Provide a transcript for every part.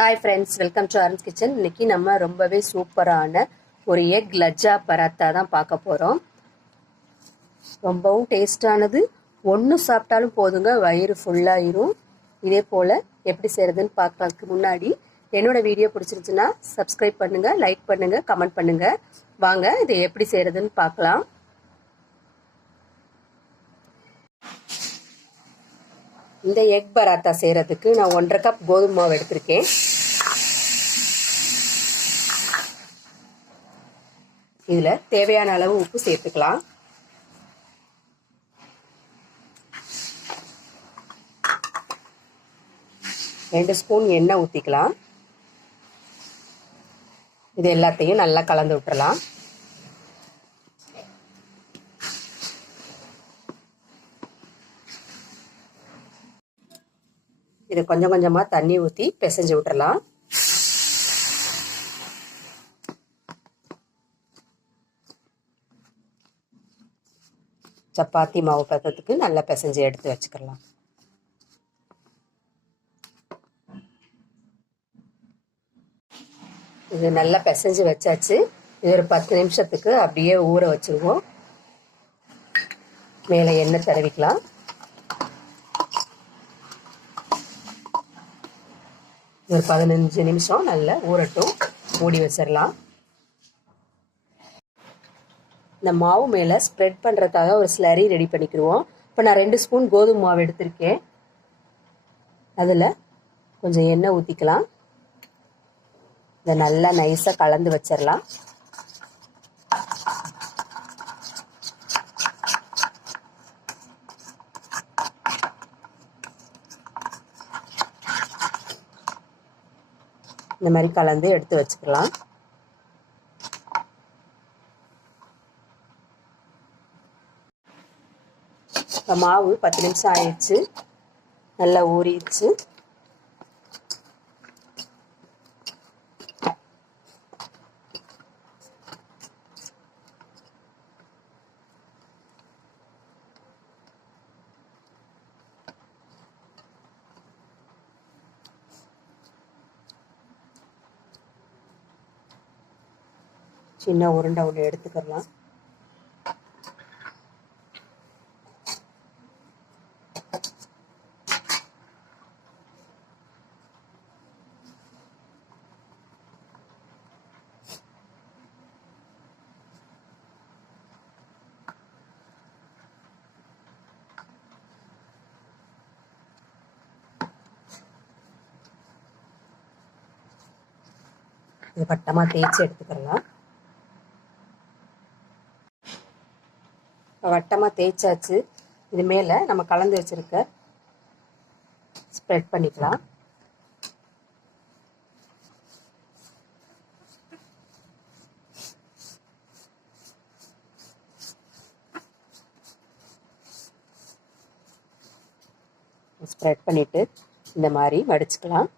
Hi friends welcome to Arun's kitchen இன்னைக்கு நம்ம ரொம்பவே சூப்பரான ஒரு எக் லஜ்ஜா பராத்தா தான் பார்க்க போகிறோம் ரொம்பவும் டேஸ்டானது ஒன்று சாப்பிட்டாலும் போதுங்க வயிறு ஃபுல்லாயிரும் இதே போல் எப்படி செய்கிறதுன்னு பார்க்கறதுக்கு முன்னாடி என்னோட வீடியோ பிடிச்சிருச்சுன்னா சப்ஸ்கிரைப் பண்ணுங்கள் லைக் பண்ணுங்கள் கமெண்ட் பண்ணுங்கள் வாங்க இதை எப்படி செய்கிறதுன்னு பார்க்கலாம். இந்த எக் பராத்தா செய்கிறதுக்கு நான் ஒன்றரை கப் கோதுமை மாவு எடுத்திருக்கேன். இதில் தேவையான அளவு உப்பு சேர்த்துக்கலாம். ரெண்டு ஸ்பூன் எண்ணெய் ஊற்றிக்கலாம் இது எல்லாத்தையும் நல்லா கலந்து விட்டுறலாம். இது கொஞ்சம் கொஞ்சமாக தண்ணி ஊற்றி பிசைஞ்சு விட்டுறலாம். சப்பாத்தி மாவு பதத்துக்கு நல்லா பிசைஞ்சு எடுத்து வச்சுக்கலாம். இது நல்லா பிசைஞ்சு வச்சாச்சு. இது ஒரு பத்து நிமிஷத்துக்கு அப்படியே ஊற வச்சுருவோம். மேலே எண்ணெய் தடவிக்கலாம். ஒரு பதினஞ்சு நிமிஷம் நல்லா ஊறட்டும். மூடி வச்சிடலாம் இந்த மாவு மேலே ஸ்ப்ரெட் பண்ணுறதுக்காக ஒரு ஸ்லரி ரெடி பண்ணிக்கிடுவோம் இப்போ நான் ரெண்டு ஸ்பூன் கோதுமை மாவு எடுத்திருக்கேன். அதில் கொஞ்சம் எண்ணெய் ஊற்றிக்கலாம் இதை நல்லா நைஸாக கலந்து வச்சிடலாம் இந்த மாதிரி கலந்து எடுத்து வச்சுக்கலாம். இப்போ மாவு பத்து நிமிஷம் ஆயிடுச்சு. நல்லா ஊறிடுச்சு. சின்ன உருண்டை ஒன்று எடுத்துக்கலாம் இது பட்டமாக தேய்ச்சி எடுத்துக்கிறலாம். வட்டமாக தேய்ச்சாச்சு. இது மேலே நம்ம கலந்து வச்சுருக்க ஸ்ப்ரெட் பண்ணிக்கலாம். ஸ்ப்ரெட் பண்ணிவிட்டு இந்த மாதிரி வடிச்சுக்கலாம்.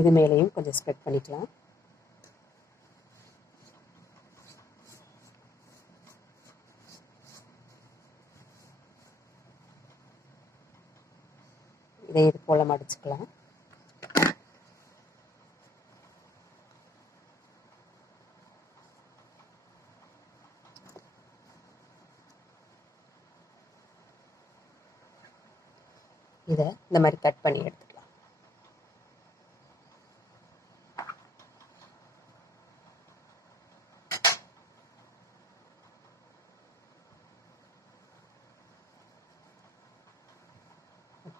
இது மேலேயும் கொஞ்சம் ஸ்ப்ரெட் பண்ணிக்கலாம். இதை இது போல் மடிச்சுக்கலாம். இதை இந்த மாதிரி கட் பண்ணி எடுத்து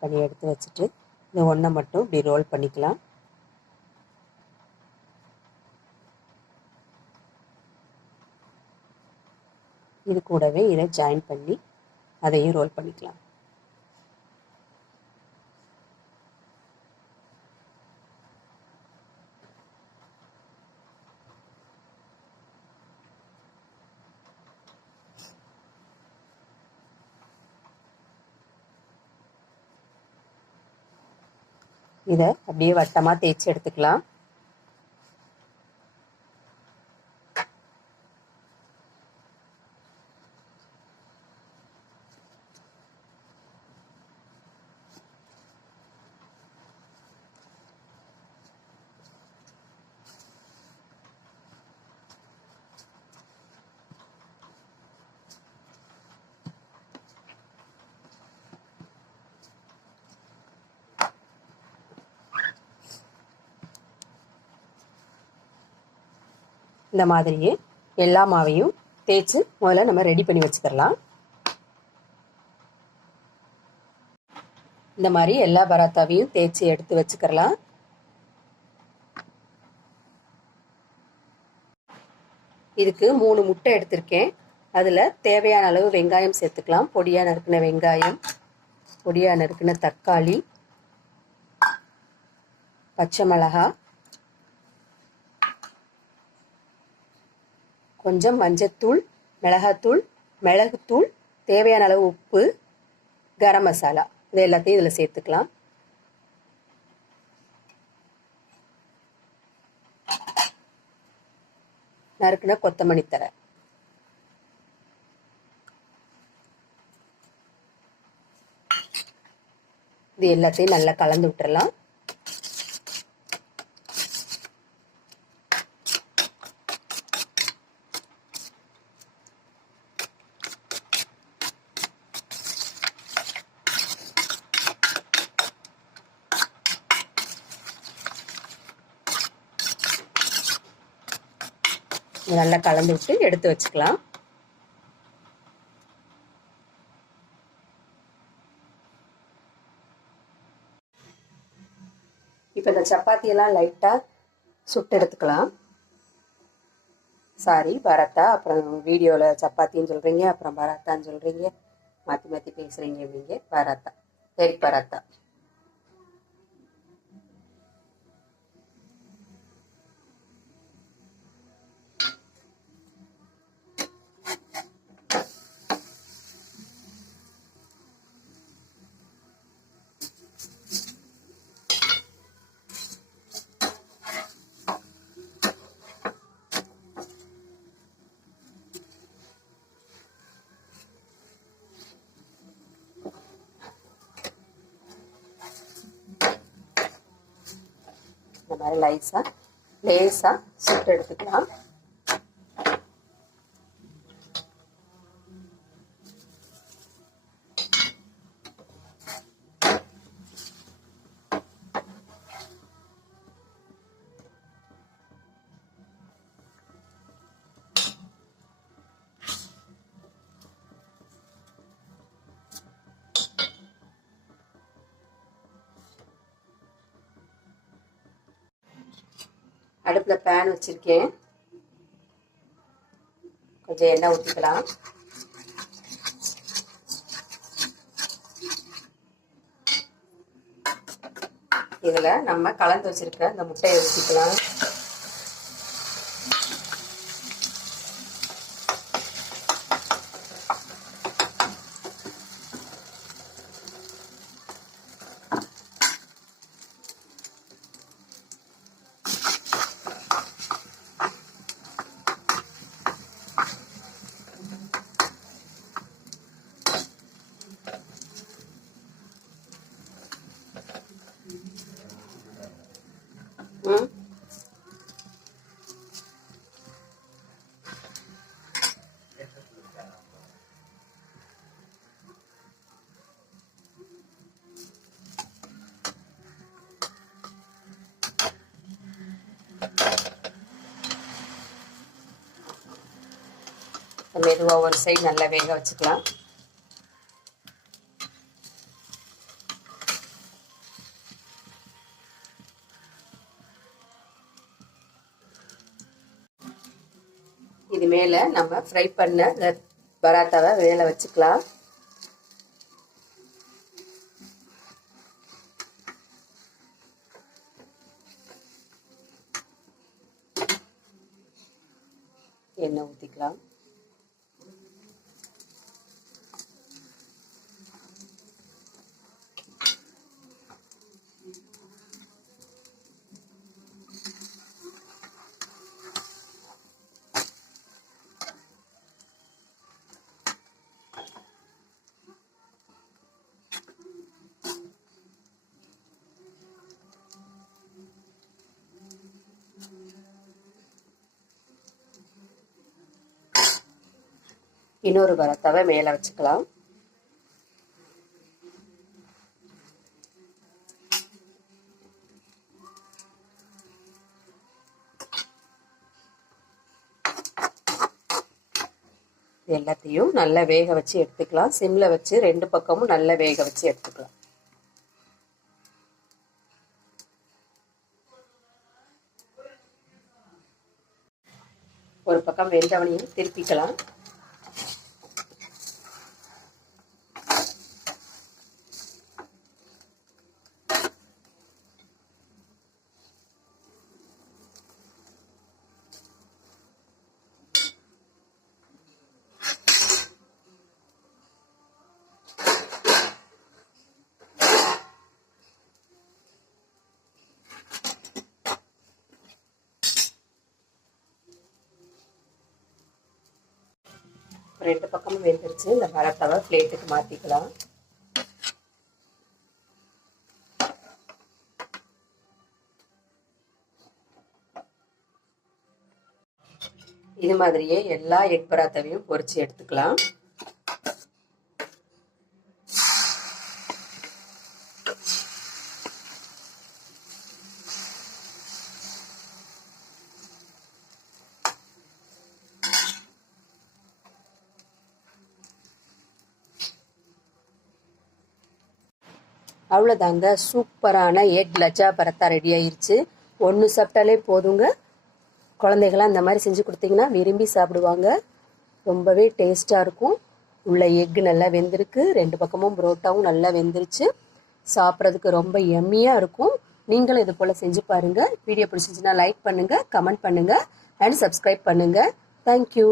கட் பண்ணி எடுத்து வச்சுட்டு இந்த ஒன்றை மட்டும் இப்படி ரோல் பண்ணிக்கலாம். இது கூடவே இதை ஜாயின் பண்ணி அதையும் ரோல் பண்ணிக்கலாம். இதை அப்படியே வட்டமாக தேய்ச்சி எடுத்துக்கலாம். இந்த மாதிரியே எல்லா மாவையும் தேய்ச்சி முதல்ல நம்ம ரெடி பண்ணி வச்சுக்கிறலாம். இந்த மாதிரி எல்லா பராத்தாவையும் தேய்ச்சி எடுத்து வச்சுக்கிறலாம். இதுக்கு மூணு முட்டை எடுத்திருக்கேன். அதில் தேவையான அளவு வெங்காயம் சேர்த்துக்கலாம். பொடியாக நறுக்கின வெங்காயம் பொடியாக நறுக்கின தக்காளி பச்சை மிளகாய் கொஞ்சம் மஞ்சத்தூள் மிளகாத்தூள் மிளகுத்தூள் தேவையான அளவு உப்பு கரம் மசாலா. இது எல்லாத்தையும் இதில் சேர்த்துக்கலாம். நறுக்குன கொத்தமல்லி தரை இது எல்லாத்தையும் நல்லா கலந்து விட்டுறலாம். நல்லா கலந்து விட்டு எடுத்து வச்சுக்கலாம். இப்போ இந்த சப்பாத்தியெல்லாம் லைட்டாக சுட்டு எடுத்துக்கலாம். சாரி பரத்தா அப்புறம் வீடியோவில் சப்பாத்தின்னு சொல்கிறீங்க அப்புறம் பராத்தான்னு சொல்கிறீங்க மாற்றி மாற்றி பேசுகிறீங்க நீங்கள் பராத்தா. சரி பராத்தா. மாதிரி லைஸாக லேஸாக சுட்டு எடுத்துக்கலாம். அடுப்பில் பேன் வச்சுருக்கேன். கொஞ்சம் எண்ணெய் ஊற்றிக்கலாம் இதில் நம்ம கலந்து வச்சுருக்க இந்த முட்டையை ஊற்றிக்கலாம் மெதுவாக ஒரு சைடு நல்லா வேக வச்சுக்கலாம். இது நம்ம ஃப்ரை பண்ண பராத்தாவை வேலை வச்சுக்கலாம். எண்ணெய் ஊற்றிக்கலாம் இன்னொரு பரத்தாவை மேலே வச்சுக்கலாம். எல்லாத்தையும் நல்லா வேக வச்சு எடுத்துக்கலாம். சிம்மில் வச்சு ரெண்டு பக்கமும் நல்லா வேக வச்சு எடுத்துக்கலாம். ஒரு பக்கம் வெந்தவனையும் திருப்பிக்கலாம். ரெண்டு பக்கமும் வெந்துருச்சு. இந்த பரோட்டாவை பிளேட்டுக்கு மாற்றிக்கலாம் இது மாதிரியே எல்லா எக் பராத்தாவையும் பொறிச்சு எடுத்துக்கலாம். அவ்வளோதாங்க சூப்பரான எக் லஜ்ஜா பரத்தா ரெடி ஆயிடுச்சு ஒன்று சாப்பிட்டாலே போதுங்க. குழந்தைகளாம் இந்த மாதிரி செஞ்சு கொடுத்தீங்கன்னா விரும்பி சாப்பிடுவாங்க. ரொம்பவே டேஸ்ட்டாக இருக்கும். உள்ள எக் நல்லா வெந்திருக்கு. ரெண்டு பக்கமும் புரோட்டாவும் நல்லா வெந்துருச்சு. சாப்பிட்றதுக்கு ரொம்ப எம்மியாக இருக்கும். நீங்களும் இது போல் செஞ்சு பாருங்கள் வீடியோ பிடிச்சிருந்துச்சுன்னா லைக் பண்ணுங்கள் கமெண்ட் பண்ணுங்கள் அண்ட் சப்ஸ்கிரைப் பண்ணுங்கள் தேங்க்யூ